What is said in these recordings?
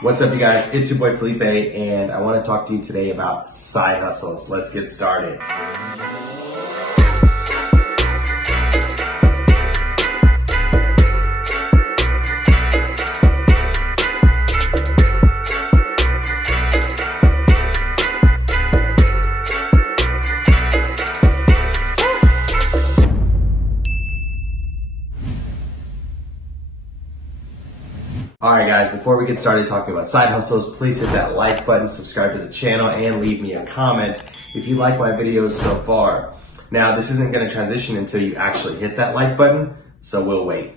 What's up, you guys? It's your boy Felipe, and I want to talk to you today about side hustles. Let's get started. Alright guys, before we get started talking about side hustles, please hit that like button, subscribe to the channel, and leave me a comment if you like my videos so far. Now, this isn't going to transition until you actually hit that like button, so we'll wait.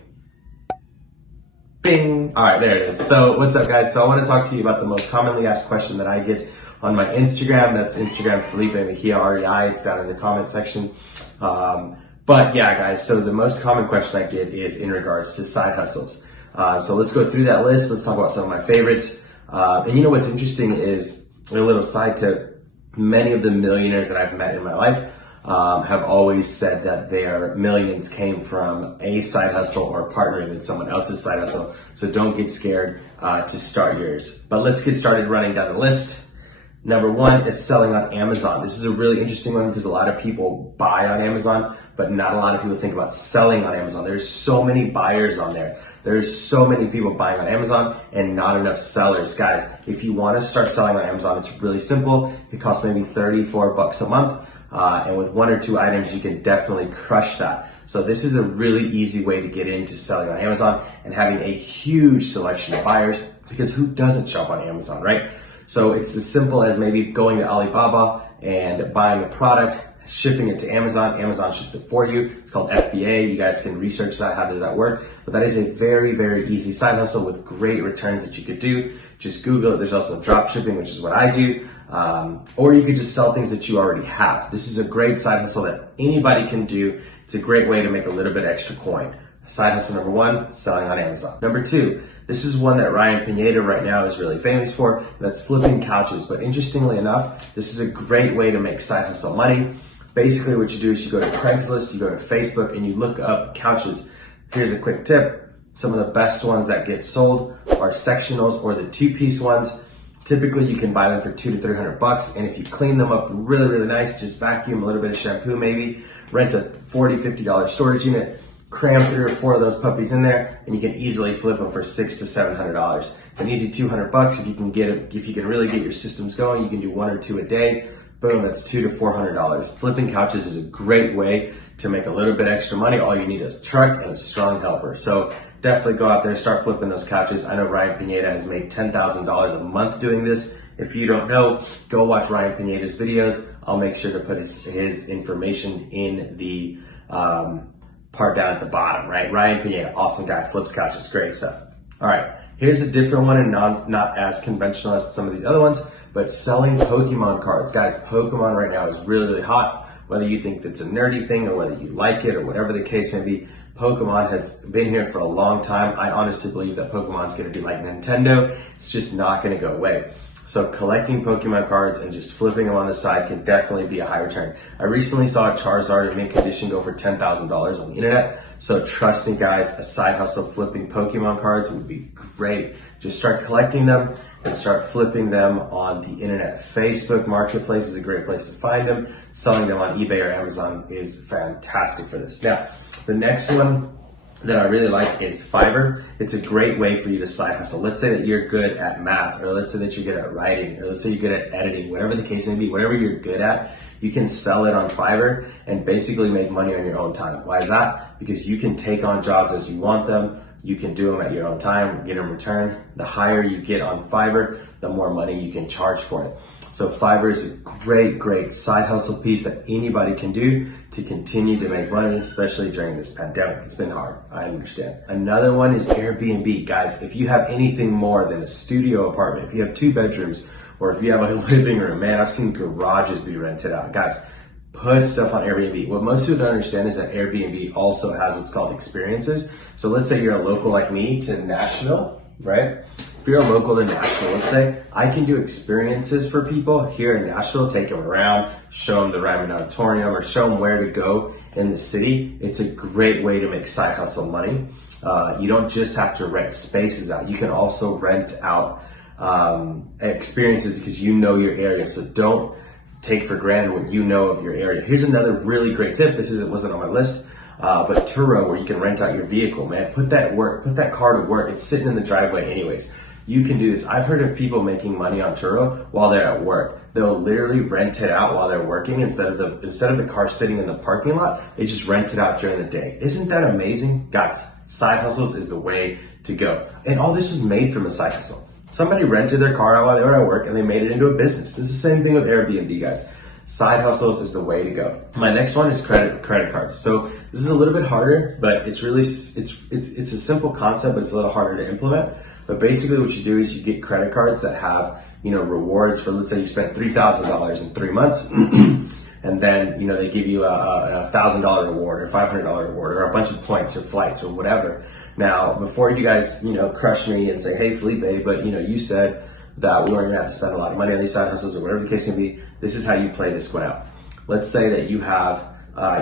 Bing! Alright, there it is. So, what's up guys? So I want to talk to you about the most commonly asked question that I get on my Instagram. That's Instagram Felipe Mejia REI. It's down in the comment section. But yeah guys, so the most common question I get is in regards to side hustles. So let's go through that list. Let's talk about some of my favorites. And you know what's interesting is, a little side tip, many of the millionaires that I've met in my life have always said that their millions came from a side hustle or partnering with someone else's side hustle. So don't get scared to start yours. But let's get started running down the list. Number one is selling on Amazon. This is a really interesting one because a lot of people buy on Amazon, but not a lot of people think about selling on Amazon. There's so many buyers on there. There's so many people buying on Amazon and not enough sellers. Guys, if you want to start selling on Amazon, it's really simple. It costs maybe $34 a month. And with one or two items, you can definitely crush that. So this is a really easy way to get into selling on Amazon and having a huge selection of buyers, because who doesn't shop on Amazon, right? So it's as simple as maybe going to Alibaba and buying a product, shipping it to Amazon. Amazon ships it for you. It's called FBA. You guys can research that. How does that work? But that is a very, very easy side hustle with great returns that you could do. Just Google it. There's also drop shipping, which is what I do. Or you could just sell things that you already have. This is a great side hustle that anybody can do. It's a great way to make a little bit extra coin. Side hustle number one, selling on Amazon. Number two, this is one that Ryan Pineda right now is really famous for. That's flipping couches. But interestingly enough, this is a great way to make side hustle money. Basically what you do is you go to Craigslist, you go to Facebook, and you look up couches. Here's a quick tip. Some of the best ones that get sold are sectionals or the two-piece ones. Typically you can buy them for $200 to $300, and if you clean them up really, really nice, just vacuum, a little bit of shampoo maybe, rent a $40, $50 storage unit, cram 3 or 4 of those puppies in there, and you can easily flip them for $600 to $700. It's an easy $200 if you can get it. If you can really get your systems going, you can do 1 or 2 a day. Boom, that's $200 to $400. Flipping couches is a great way to make a little bit extra money. All you need is a truck and a strong helper. So definitely go out there, start flipping those couches. I know Ryan Pineda has made $10,000 a month doing this. If you don't know, go watch Ryan Pineda's videos. I'll make sure to put his information in the part down at the bottom, right? Ryan Pineda, awesome guy, flips couches, great stuff. All right, here's a different one and not as conventional as some of these other ones, but selling Pokemon cards. Guys, Pokemon right now is really, really hot. Whether you think it's a nerdy thing or whether you like it or whatever the case may be, Pokemon has been here for a long time. I honestly believe that Pokemon's gonna be like Nintendo. It's just not gonna go away. So collecting Pokemon cards and just flipping them on the side can definitely be a high return. I recently saw a Charizard in mint condition go for $10,000 on the internet. So trust me guys, a side hustle flipping Pokemon cards would be great. Just start collecting them and start flipping them on the internet. Facebook Marketplace is a great place to find them. Selling them on eBay or Amazon is fantastic for this. Now, the next one that I really like is Fiverr. It's a great way for you to side hustle. Let's say that you're good at math, or let's say that you're good at writing, or let's say you're good at editing, whatever the case may be, whatever you're good at, you can sell it on Fiverr and basically make money on your own time. Why is that? Because you can take on jobs as you want them. You can do them at your own time, get them returned. The higher you get on Fiverr, the more money you can charge for it. So Fiverr is a great, great side hustle piece that anybody can do to continue to make money, especially during this pandemic. It's been hard, I understand. Another one is Airbnb. Guys, if you have anything more than a studio apartment, if you have 2 bedrooms, or if you have a living room, man, I've seen garages be rented out. Guys, put stuff on Airbnb. What most people don't understand is that Airbnb also has what's called experiences. So let's say you're a local like me to Nashville, right? If you're a local to Nashville, let's say, I can do experiences for people here in Nashville, take them around, show them the Ryman Auditorium, or show them where to go in the city. It's a great way to make side hustle money. You don't just have to rent spaces out. You can also rent out experiences because you know your area. So don't take for granted what you know of your area. Here's another really great tip. Wasn't on my list, but Turo, where you can rent out your vehicle, man. Put that car to work. It's sitting in the driveway anyways. You can do this. I've heard of people making money on Turo while they're at work. They'll literally rent it out while they're working instead of the car sitting in the parking lot. They just rent it out during the day. Isn't that amazing? Guys, side hustles is the way to go. And all this was made from a side hustle. Somebody rented their car out while they were at work and they made it into a business. It's the same thing with Airbnb, guys. Side hustles is the way to go. My next one is credit cards. So this is a little bit harder, but it's a simple concept, but it's a little harder to implement. But basically what you do is you get credit cards that have, rewards for, let's say you spent $3,000 in 3 months and then, they give you a $1,000 reward or $500 reward or a bunch of points or flights or whatever. Now, before you guys, crush me and say, hey, Felipe, but you said that we weren't gonna have to spend a lot of money on these side hustles or whatever the case may be. This is how you play this one out. Let's say that you have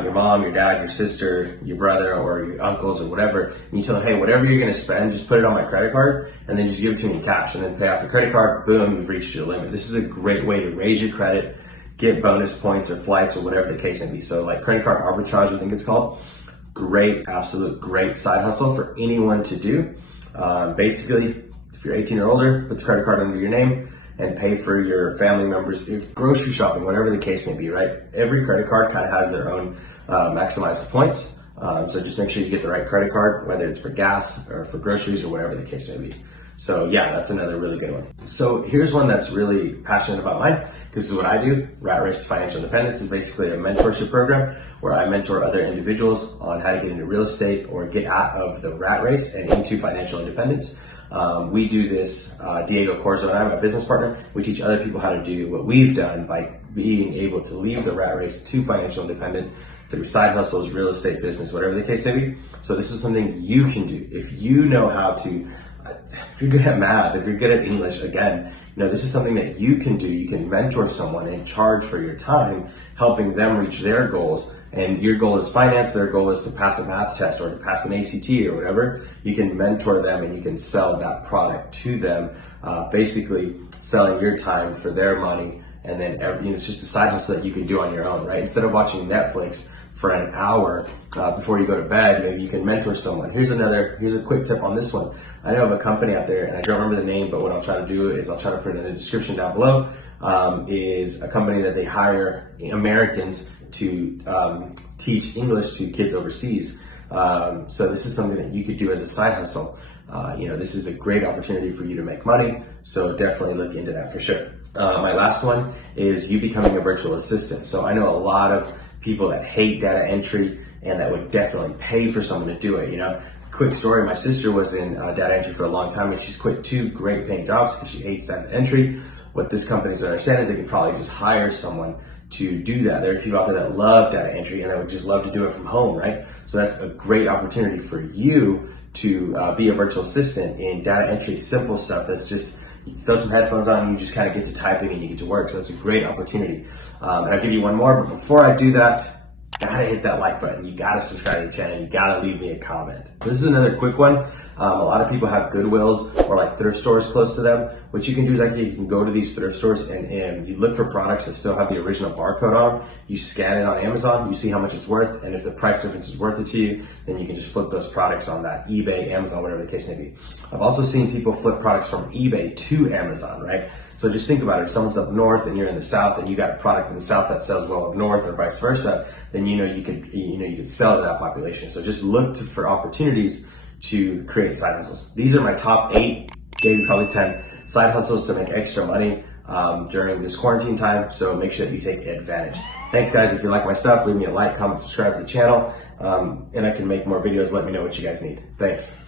your mom, your dad, your sister, your brother, or your uncles or whatever, and you tell them, hey, whatever you're gonna spend, just put it on my credit card and then just give it to me in cash and then pay off the credit card, boom, you've reached your limit. This is a great way to raise your credit, get bonus points or flights or whatever the case may be. So like credit card arbitrage, I think it's called. Great, absolute great side hustle for anyone to do. Basically, if you're 18 or older, put the credit card under your name and pay for your family members, if grocery shopping, whatever the case may be, right? Every credit card kind of has their own maximized points. So just make sure you get the right credit card, whether it's for gas or for groceries or whatever the case may be. So yeah, that's another really good one. So here's one that's really passionate about mine, because this is what I do. RATRACE to Financial Independence is basically a mentorship program where I mentor other individuals on how to get into real estate or get out of the rat race and into financial independence. We do this, Diego Corzo and I, my business partner, we teach other people how to do what we've done by being able to leave the rat race to financial independence through side hustles, real estate business, whatever the case may be. So this is something you can do. If you know how to, if you're good at math, if you're good at English, again, this is something that you can do. You can mentor someone and charge for your time, helping them reach their goals. And your goal is finance, their goal is to pass a math test or to pass an ACT or whatever. You can mentor them and you can sell that product to them, basically selling your time for their money. And then it's just a side hustle that you can do on your own, right? Instead of watching Netflix for an hour before you go to bed, maybe you can mentor someone. Here's a quick tip on this one. I know of a company out there, and I don't remember the name, but what I'll try to do is I'll try to put it in the description down below, is a company that they hire Americans to teach English to kids overseas. So this is something that you could do as a side hustle. This is a great opportunity for you to make money, so definitely look into that for sure. My last one is you becoming a virtual assistant. So I know a lot of people that hate data entry and that would definitely pay for someone to do it. Quick story, my sister was in data entry for a long time and she's quit 2 great paying jobs because she hates data entry. What this company's understand is they could probably just hire someone to do that. There are people out there that love data entry and they would just love to do it from home, right? So that's a great opportunity for you to be a virtual assistant in data entry, simple stuff that's just, you throw some headphones on and you just kind of get to typing and you get to work. So that's a great opportunity. And I'll give you one more, but before I do that, gotta hit that like button. You gotta subscribe to the channel. You gotta leave me a comment. This is another quick one. A lot of people have Goodwills or like thrift stores close to them. What you can do is actually you can go to these thrift stores and you look for products that still have the original barcode on. You scan it on Amazon, you see how much it's worth, and if the price difference is worth it to you, then you can just flip those products on that eBay, Amazon, whatever the case may be. I've also seen people flip products from eBay to Amazon, right? So just think about it. If someone's up north and you're in the south and you got a product in the south that sells well up north or vice versa, then you could sell to that population. So just look for opportunities to create side hustles. These are my top 8, maybe probably 10 side hustles to make extra money during this quarantine time. So make sure that you take advantage. Thanks guys. If you like my stuff, leave me a like, comment, subscribe to the channel, and I can make more videos. Let me know what you guys need. Thanks.